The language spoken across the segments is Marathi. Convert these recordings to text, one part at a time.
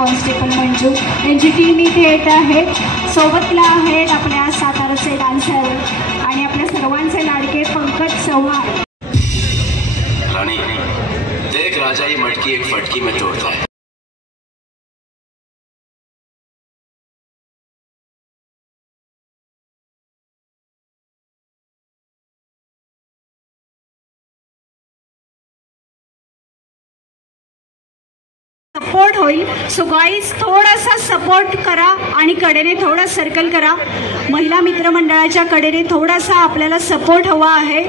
कॉन्स्टेबल मंजू यांची टीम इथे येत आहे। सोबतला आहेत आपल्या साताराचे डान्सर आणि आपल्या सर्वांचे लाडके पंकज चव्हाण। रानी देख राजा ये मटकी एक फटकी में तोड़ता है। सपोर्ट होईल। सो गाईज थोडासा सपोर्ट करा आणि कडेने थोडा सर्कल करा। महिला मित्रमंडळाच्या कडेने थोडासा आपल्याला सपोर्ट हवा आहे।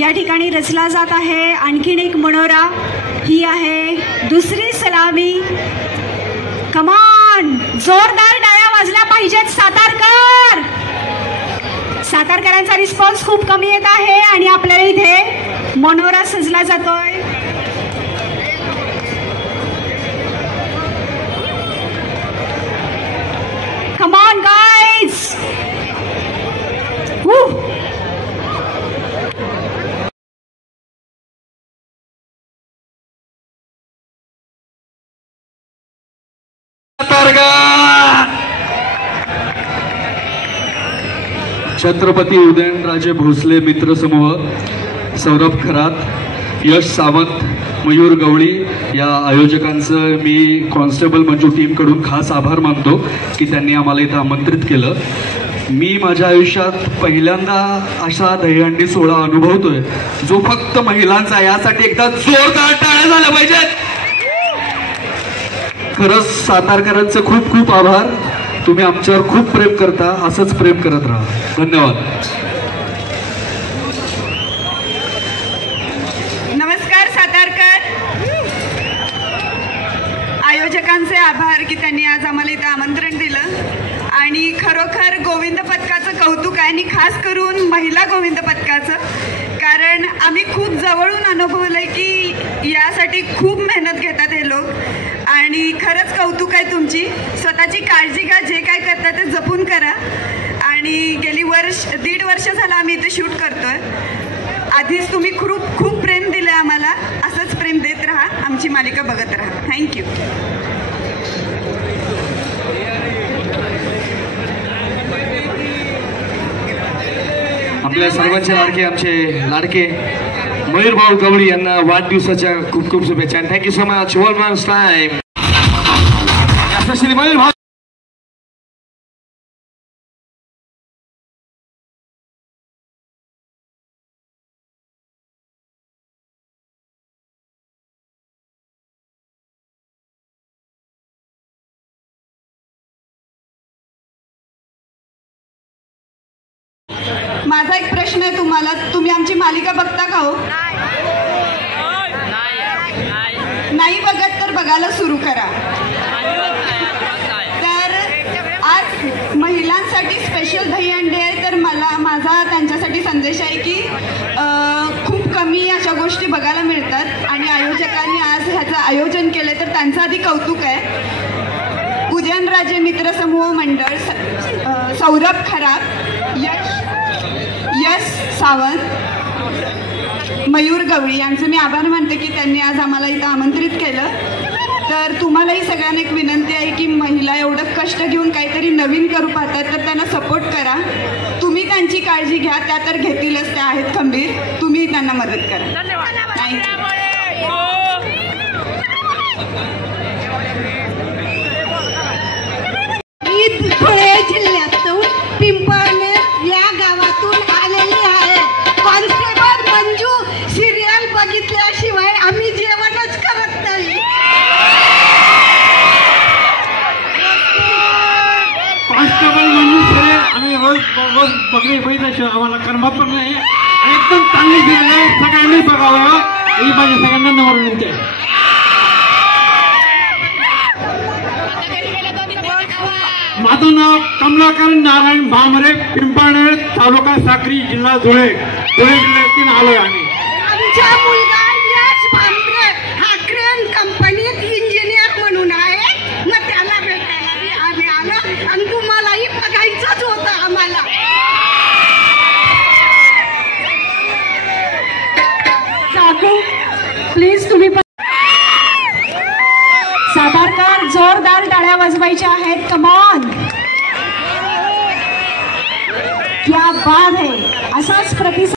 या ठिकाणी रचला जात आहे आणखीन एक मनोरा, ही आहे दुसरी सलामी। कमान जोरदार टाळ्या वाजल्या पाहिजेत सातारकर। सातारकरांचा रिस्पॉन्स खूप कमी येत आहे आणि आपल्याला इथे मनोरा सजला जातोय। Come on, guys! Woo! Chhatrapati Udayanraje Bhosale मित्र समूह, सौरभ खरात, यश सावंत, मयूर गवळी या आयोजकांचं मी कॉन्स्टेबल मंजू टीमकडून खास आभार मानतो की त्यांनी आम्हाला इथं आमंत्रित केलं। मी माझ्या आयुष्यात पहिल्यांदा अशा दहीहंडी सोहळा अनुभवतोय जो फक्त महिलांचा। यासाठी एकदा जोरदार टाळ्या झाल्या पाहिजेत। खरंच सातारकरांचं खूप खूप आभार। तुम्ही आमच्यावर खूप प्रेम करता, असंच प्रेम करत राहा। धन्यवाद। नमस्कार सातारकर। आयोजकांचे आभार की त्यांनी आज आम्हाला इथं आमंत्रण दिलं आणि खरोखर गोविंद पथकाचं कौतुक आहे आणि खास करून महिला गोविंद पथकाचं, कारण आम्ही खूप जवळून अनुभवलंय की यासाठी खूप मेहनत घेतात हे लोक आणि खरंच कौतुक आहे तुमची। स्वतःची काळजी घ्या, जे काय करता ते जपून करा आणि गेली दीड वर्ष झालं आम्ही इथे शूट करतोय। आधीच तुम्ही खूप प्रेम दिलं आम्हाला, असंच प्रेम देत राहा, आमची मालिका बघत राहा। थँक्यू। आपल्या सर्वांचे लाडके, आमचे लाडके मयूर भाऊ गवळी यांना वाढदिवसाच्या खूप खूप शुभेच्छा। Thank you so much all much time, specially Mayur भाऊ। माझा एक प्रश्न आहे तुम्हाला, तुम्ही आमची मालिका बघता का हो? नाही बघत तर बघायला सुरू करा। तर आज महिलांसाठी स्पेशल दहीहंडी आहे, तर माझा त्यांच्यासाठी संदेश आहे की खूप कमी अशा गोष्टी बघायला मिळतात आणि आयोजकांनी आज ह्याचं आयोजन केलं तर त्यांचं आधी कौतुक आहे। उदयनराजे मित्र समूह मंडळ, सौरभ खरात, यश सावंत, मयूर गवळी यांचं मी आभार मानते की त्यांनी आज आम्हाला इथं आमंत्रित केलं। तर तुम्हालाही सगळ्यांना एक विनंती आहे की महिला एवढं कष्ट घेऊन काहीतरी नवीन करू पाहतात तर त्यांना सपोर्ट करा। तुम्ही त्यांची काळजी घ्या, त्या तर घेतीलच, त्या आहेत खंबीर, तुम्ही त्यांना मदत करा। थँक्यू। धुळे जिल्ह्यातून पिंपळनेर या गावातून आलेली आहे। कॉन्स्टेबल मंजू सिरियल बघितल्याशिवाय आम्ही जेवणच करत नाही। कॉन्स्टेबल मंजू सिरियल आम्ही रोज बघितल्याशिवाय आम्हाला करमत पण नाही। एकदम चांगली सिरियल आहे, सगळ्यांनी बघावं ही माझी सगळ्यांना नम्र विनंती आहे। माझं नाव कमलाकर नारायण भामरे, पिंपळनेर तालुका साक्री, जिल्हा धुळे जिल्ह्यातून आलोय आम्ही। आमचा मुलगा यश भामरे हा क्रेन कंपनीत इंजिनियर म्हणून आहे, मग त्याला भेटायला आम्ही आलो आणि तुम्हालाही बघायचंच होतं आम्हाला। प्लीज तुम्ही सातारकर जोरदार टाळ्या वाजवायच्या आहेत. कमॉन, क्या बात है. असाच प्रतिसाद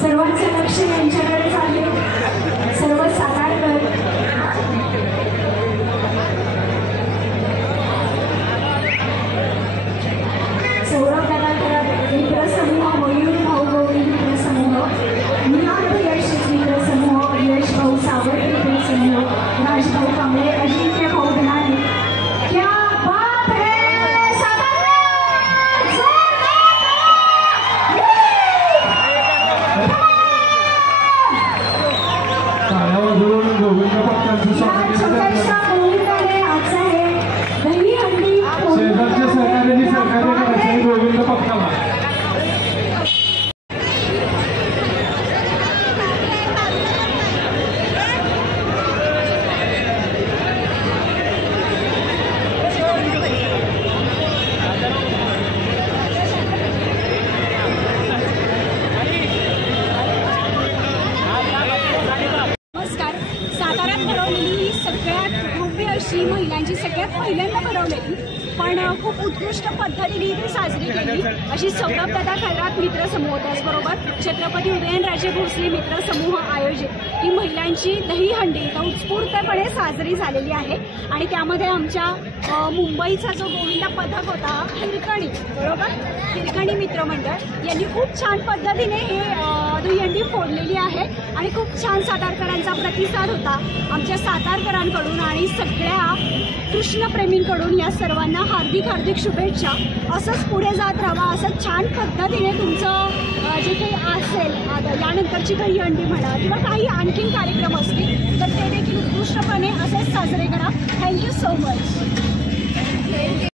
सर्वांचे लक्ष यांच्याकडे आहे. सर्व सातारकर सौरभ दादा मित्रसमूह, मयूर भाऊ गवळी मित्रसमूह, निहांत यश मित्रसमूह, यश भाऊ सावंत मित्रसमूह, राजभाऊ कांबळे, अजिंक्य भाऊ धनाने. क्या बात है. शेजारच्या सहकार्याने सहकार्य करायचे गोविंद पक्षाला. नमस्कार. साताऱ्यात भरवलेली ही सगळ्यात भव्य अशी महिलांची सगळ्यात पहिल्यांदा भरवलेली पण खूप उत्कृष्ट पद्धतीने ती साजरी केली अशी सौरभ दादा खैरात मित्रसमूह, त्याचबरोबर छत्रपती उदयनराजे भोसले मित्रसमूह आयोजित ही महिलांची दहीहंडी इथं उत्स्फूर्तपणे साजरी झालेली आहे. आणि त्यामध्ये आमच्या मुंबईचा जो गोविंदा पथक होता हिरकणी, बरोबर, हिरकणी मित्रमंडळ यांनी खूप छान पद्धतीने हे दहीहंडी फोडलेली आहे आणि खूप छान सातारकरांचा प्रतिसाद होता आमच्या सातारकरांकडून आणि सगळ्या कृष्णप्रेमींकडून. या सर्वांना हार्दिक हार्दिक शुभेच्छा. असंच पुढे जात राहा. असं छान पद्धतीने तुमचं जे काही असेल यानंतरची दहीहंडी म्हणा किंवा काही आणखीन कार्यक्रम असतील तर ते देखील उत्कृष्टपणे असेच साजरे करा. Thank you so much.